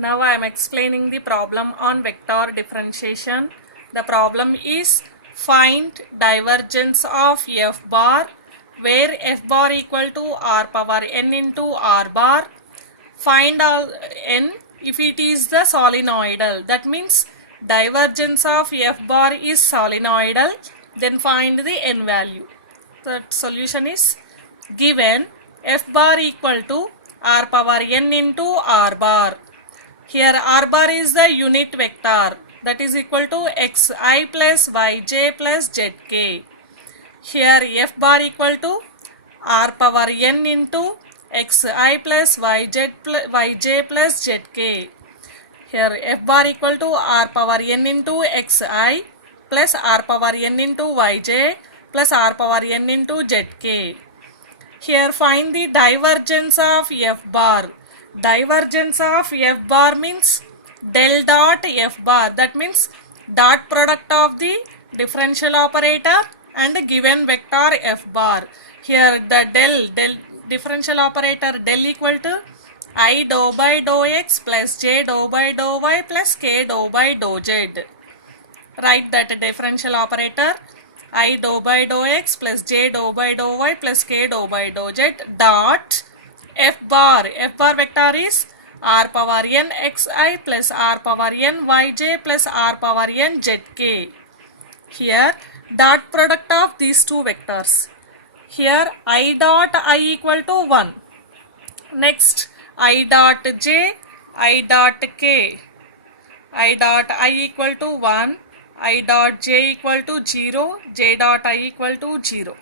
Now I am explaining the problem on vector differentiation. The problem is find divergence of f bar where f bar equal to r power n into r bar. Find all n if it is the solenoidal. That means divergence of f bar is solenoidal. Then find the n value. The solution is given f bar equal to r power n into r bar. Here r bar is the unit vector, that is equal to xi plus yj plus zk. Here f bar equal to r power n into xi plus yj plus zk. Here f bar equal to r power n into xi plus r power n into yj plus r power n into zk. Here find the divergence of f bar. Divergence of f bar means del dot f bar. That means dot product of the differential operator and given vector f bar. Here the del differential operator del equal to I dou by dou x plus j dou by dou y plus k dou by dou z. Write that differential operator I dou by dou x plus j dou by dou y plus k dou by dou z dot f bar. F bar vector is r power n xi plus r power n yj plus r power n zk. Here dot product of these two vectors. Here I dot I equal to 1. Next I dot j, I dot k. I dot I equal to 1, I dot j equal to 0, j dot I equal to 0.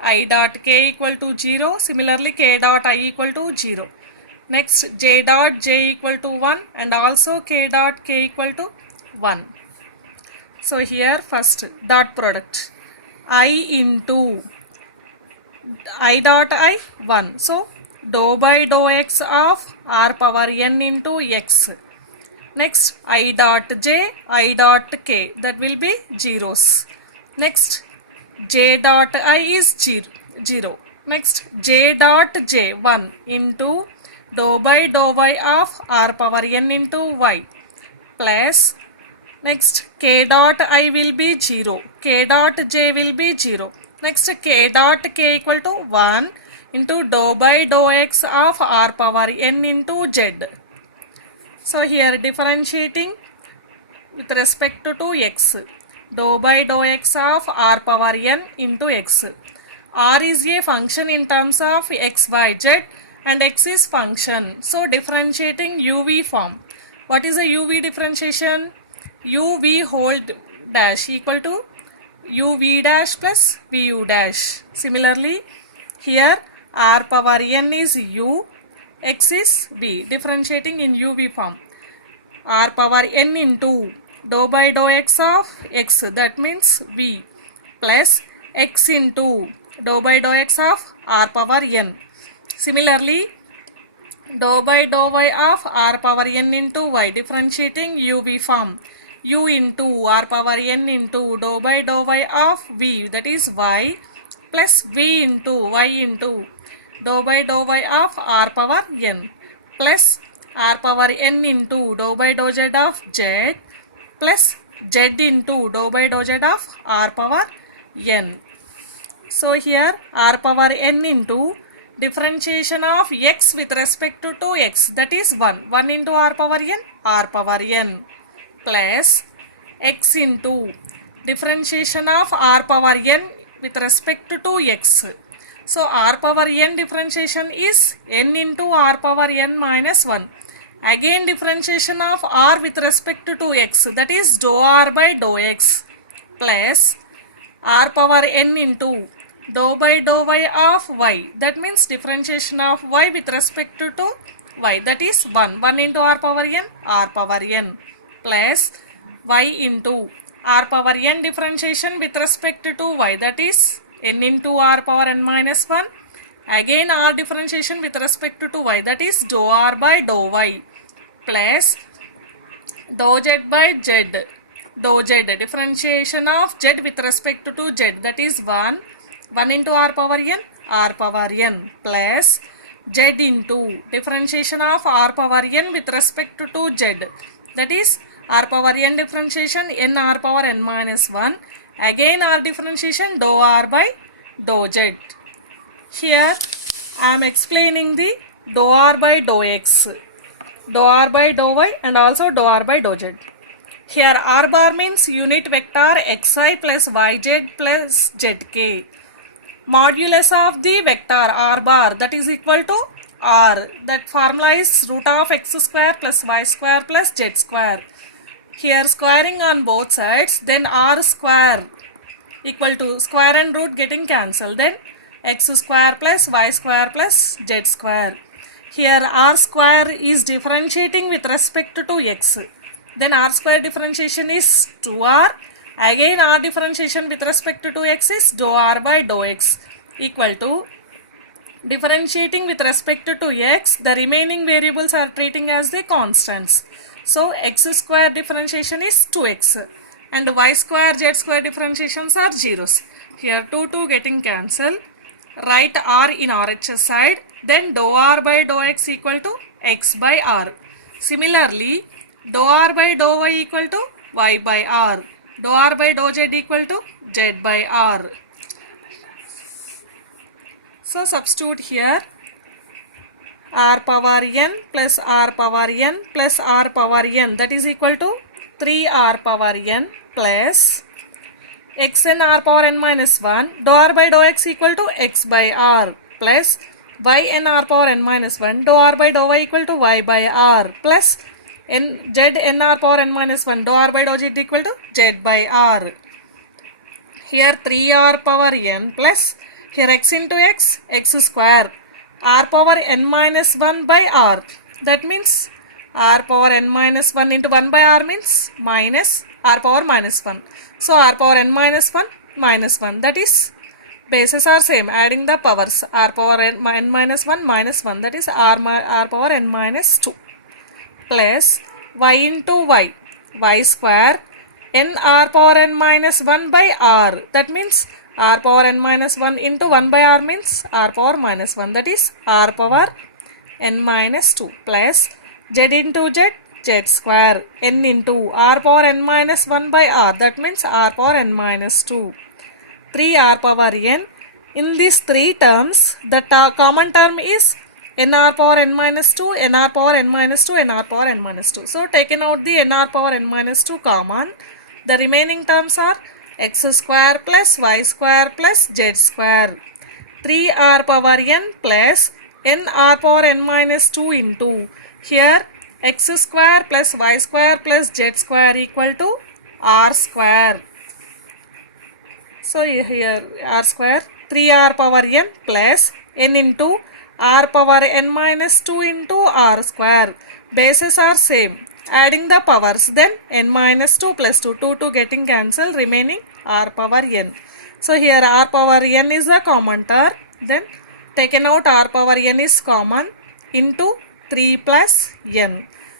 I dot k equal to 0, similarly k dot I equal to 0. Next j dot j equal to 1 and also k dot k equal to 1. So here first dot product I into I dot I 1. So dou by dou x of r power n into x. Next I dot j, I dot k, that will be zeros. Next j dot I is 0. Next j dot j 1 into dou by dou y of r power n into y plus next k dot I will be 0, k dot j will be 0. Next k dot k equal to 1 into dou by dou x of r power n into z. So here differentiating with respect to x, dou by dou x of r power n into x. R is a function in terms of x, y, z and x is function. So differentiating uv form. What is a uv differentiation? uv whole dash equal to uv dash plus vu dash. Similarly here r power n is u, x is v. Differentiating in uv form. R power n into dou by dou x of x, that means v, plus x into dou by dou x of r power n. Similarly dou by dou y of r power n into y, differentiating uv form. U into r power n into dou by dou y of v, that is y, plus v into y into dou by dou y of r power n plus r power n into dou by dou z of z plus z into dou by dou z of r power n. So here r power n into differentiation of x with respect to x, that is 1 into r power n plus x into differentiation of r power n with respect to x. So r power n differentiation is n into r power n minus 1. Again differentiation of r with respect to x, that is dou r by dou x plus r power n into dou by dou y of y, that means differentiation of y with respect to y, that is 1 into r power n plus y into r power n differentiation with respect to y, that is n into r power n minus 1. Again r differentiation with respect to y, that is dou r by dou y plus dou z by z, dou z, differentiation of z with respect to z, that is 1 into r power n plus z into differentiation of r power n with respect to z. That is r power n differentiation n r power n minus 1. Again r differentiation dou r by dou z. Here I am explaining the dou r by dou x, dou r by dou y and also dou r by dou z. Here r bar means unit vector xi plus yz plus zk. Modulus of the vector r bar, that is equal to r. That formula is root of x square plus y square plus z square. Here squaring on both sides, then r square equal to square and root getting cancelled. Then x square plus y square plus z square. Here r square is differentiating with respect to x. Then r square differentiation is 2r. Again r differentiation with respect to x is dou r by dou x equal to differentiating with respect to x, the remaining variables are treating as the constants. So x square differentiation is 2x and y square z square differentiations are zeros. Here 2 getting cancelled. Write r in RHS side, then dou r by dou x equal to x by r. Similarly, dou r by dou y equal to y by r. Dou r by dou z equal to z by r. So substitute here r power n plus r power n plus r power n, that is equal to 3r power n plus xn r power n minus 1 dou r by dou x equal to x by r plus yn r power n minus 1 dou r by dou y equal to y by r plus zn r power n minus 1 dou r by dou z equal to z by r. Here 3r power n plus here x into x square r power n minus 1 by r. That means r power n minus 1 into 1 by r means minus r power minus 1. So r power n minus 1 minus 1, that is bases are same, adding the powers r power n minus 1 minus 1, that is r power n minus 2 plus y into y square n r power n minus 1 by r. That means r power n minus 1 into 1 by r means r power minus 1, that is r power n minus 2 plus z into z square n into r power n minus 1 by r, that means r power n minus 2. 3r power n. In these three terms, the common term is nr power n minus 2, nr power n minus 2, nr power n minus 2. So taken out the nr power n minus 2 common, the remaining terms are x square plus y square plus z square. 3r power n plus nr power n minus 2 into here x square plus y square plus z square equal to r square. So here r square 3r power n plus n into r power n minus 2 into r square. Bases are same, adding the powers, then n minus 2 plus 2 getting cancelled, remaining r power n. So here r power n is the common term, then taken out r power n is common into 3 plus n.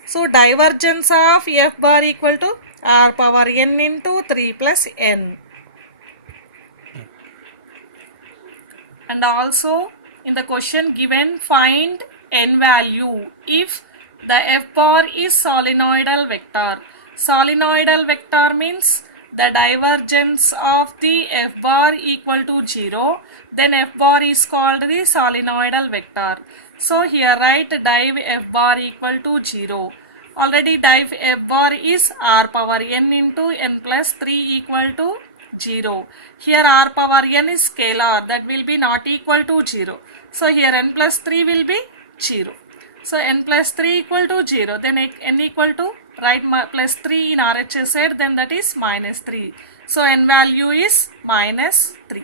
So divergence of f bar equal to r power n into 3 plus n. And also in the question given, find n value if the f bar is solenoidal vector. Solenoidal vector means the divergence of the f bar equal to 0, then f bar is called the solenoidal vector. So here write div f bar equal to 0. Already div f bar is r power n into n plus 3 equal to 0. Here r power n is scalar, that will be not equal to 0. So here n plus 3 will be 0. So n plus 3 equal to 0, then n equal to, write plus 3 in RHS side, then that is minus 3. So n value is minus 3.